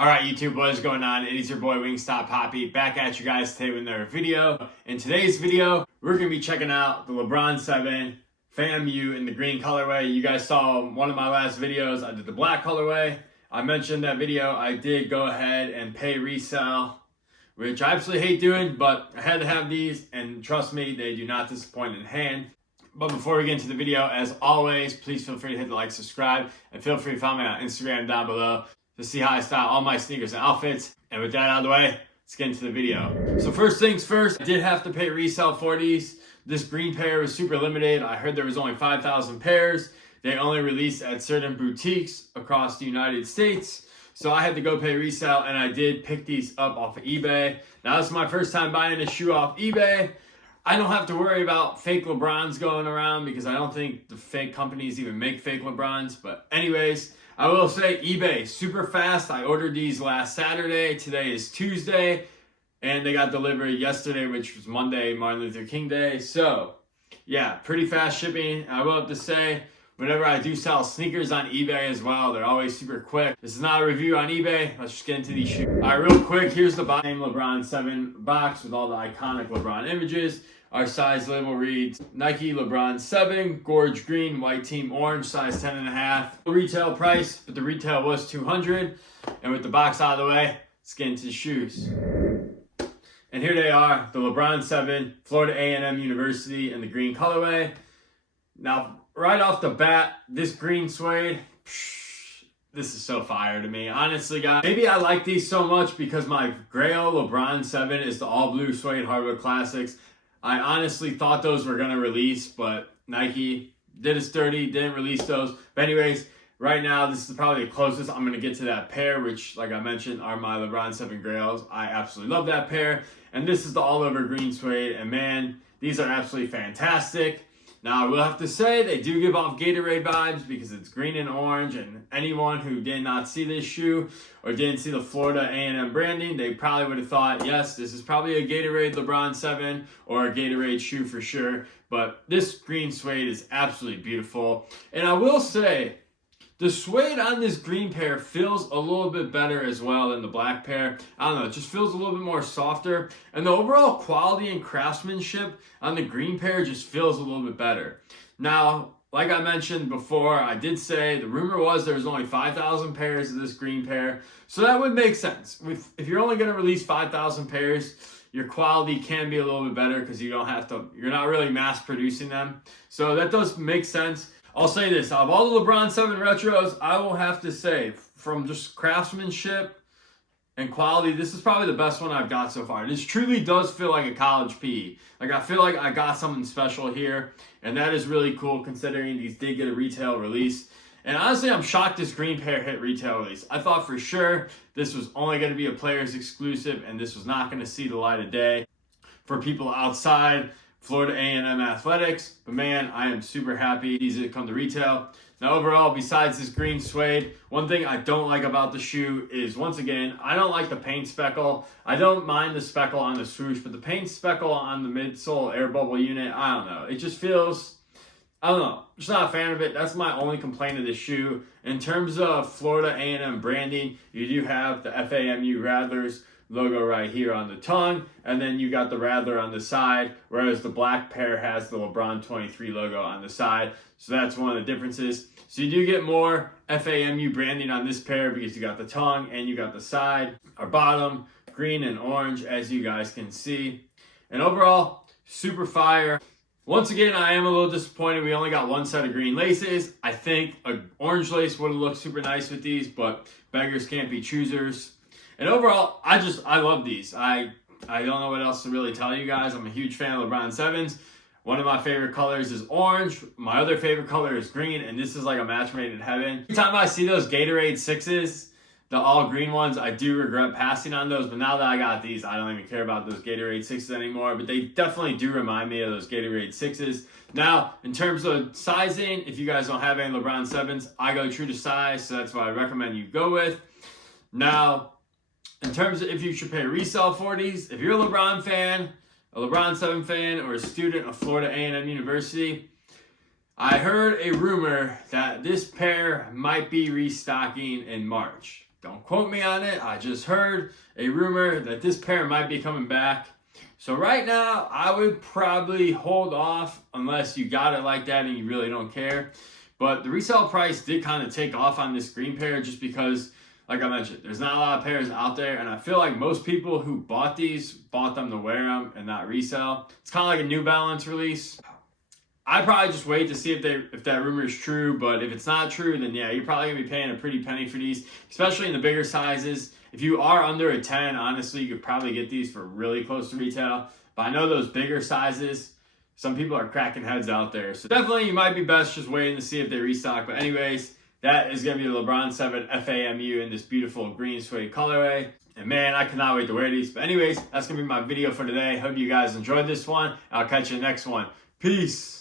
Alright YouTube, what is going on? It is your boy Wingstop Poppy back at you guys today with another video. In today's video, we're going to be checking out the LeBron 7 FAMU in the green colorway. You guys saw one of my last videos, I did the black colorway. I mentioned that video, I did go ahead and pay resale, which I absolutely hate doing, but I had to have these, and trust me, they do not disappoint in hand. But before we get into the video, as always, please feel free to hit the like, subscribe, and feel free to follow me on Instagram down below to see how I style all my sneakers and outfits. And with that out of the way, let's get into the video. So first things first, I did have to pay resale for these. This green pair was super limited. I heard there was only 5,000 pairs. They only released at certain boutiques across the United States. So I had to go pay resale, and I did pick these up off of eBay. Now this is my first time buying a shoe off eBay. I don't have to worry about fake LeBrons going around because I don't think the fake companies even make fake LeBrons. But anyways, I will say eBay, super fast. I ordered these last Saturday. Today is Tuesday. And they got delivered yesterday, which was Monday, Martin Luther King Day. So, yeah, pretty fast shipping. I will have to say, whenever I do sell sneakers on eBay as well, they're always super quick. This is not a review on eBay. Let's just get into these shoes. All right, real quick, here's the LeBron 7 box with all the iconic LeBron images. Our size label reads Nike LeBron 7, Gorge Green, White Team Orange, size 10.5. Retail price, but the retail was $200. And with the box out of the way, let's get into the shoes. And here they are, the LeBron 7, Florida A&M University in the green colorway. Now, right off the bat, this green suede, this is so fire to me. Honestly, guys, maybe I like these so much because my Grail LeBron 7 is the all blue suede hardwood classics. I honestly thought those were going to release, but Nike did us dirty, didn't release those. But anyways, right now, this is probably the closest I'm going to get to that pair, which, like I mentioned, are my LeBron 7 Grails. I absolutely love that pair. And this is the all-over green suede. And man, these are absolutely fantastic. Now, I will have to say, they do give off Gatorade vibes because it's green and orange. And anyone who did not see this shoe or didn't see the Florida A&M branding, they probably would have thought, yes, this is probably a Gatorade LeBron 7 or a Gatorade shoe for sure. But this green suede is absolutely beautiful. And I will say, the suede on this green pair feels a little bit better as well than the black pair. I don't know, it just feels a little bit more softer. And the overall quality and craftsmanship on the green pair just feels a little bit better. Now, like I mentioned before, I did say the rumor was there was only 5,000 pairs of this green pair. So that would make sense. If you're only going to release 5,000 pairs, your quality can be a little bit better because you're not really mass producing them. So that does make sense. I'll say this, out of all the LeBron 7 retros, I will have to say, from just craftsmanship and quality, this is probably the best one I've got so far. This truly does feel like a college PE. Like, I feel like I got something special here, and that is really cool considering these did get a retail release. And honestly, I'm shocked this green pair hit retail release. I thought for sure this was only going to be a player's exclusive, and this was not going to see the light of day for people outside Florida A&M athletics, but man, I am super happy these did come to retail. Now overall, besides this green suede, one thing I don't like about the shoe is, once again, I don't like the paint speckle. I don't mind the speckle on the swoosh, but the paint speckle on the midsole air bubble unit, I don't know. It just feels, I don't know, just not a fan of it. That's my only complaint of this shoe. In terms of Florida A&M branding, you do have the FAMU Rattlers logo right here on the tongue, and then you got the Rattler on the side, whereas the black pair has the LeBron 23 logo on the side. So that's one of the differences. So you do get more FAMU branding on this pair because you got the tongue and you got the side. Our bottom, green and orange, as you guys can see. And overall, super fire. Once again, I am a little disappointed. We only got one set of green laces. I think an orange lace would have looked super nice with these, but beggars can't be choosers. And overall, I love these. I don't know what else to really tell you guys. I'm a huge fan of LeBron 7s. One of my favorite colors is orange. My other favorite color is green, and this is like a match made in heaven. Every time I see those Gatorade 6s, the all green ones, I do regret passing on those. But now that I got these, I don't even care about those Gatorade 6s anymore. But they definitely do remind me of those Gatorade 6s. Now, in terms of sizing, if you guys don't have any LeBron 7s, I go true to size, so that's what I recommend you go with. Now, in terms of if you should pay resale for these, if you're a LeBron fan, a LeBron 7 fan, or a student of Florida A&M University, I heard a rumor that this pair might be restocking in March. Don't quote me on it. I just heard a rumor that this pair might be coming back. So right now, I would probably hold off unless you got it like that and you really don't care. But the resale price did kind of take off on this green pair just because, like I mentioned, there's not a lot of pairs out there. And I feel like most people who bought these bought them to wear them and not resell. It's kind of like a New Balance release. I'd probably just wait to see if that rumor is true. But if it's not true, then yeah, you're probably going to be paying a pretty penny for these, especially in the bigger sizes. If you are under a 10, honestly, you could probably get these for really close to retail. But I know those bigger sizes, some people are cracking heads out there. So definitely you might be best just waiting to see if they restock. But anyways, that is going to be the LeBron 7 FAMU in this beautiful green suede colorway. And man, I cannot wait to wear these. But anyways, that's going to be my video for today. Hope you guys enjoyed this one. I'll catch you in the next one. Peace.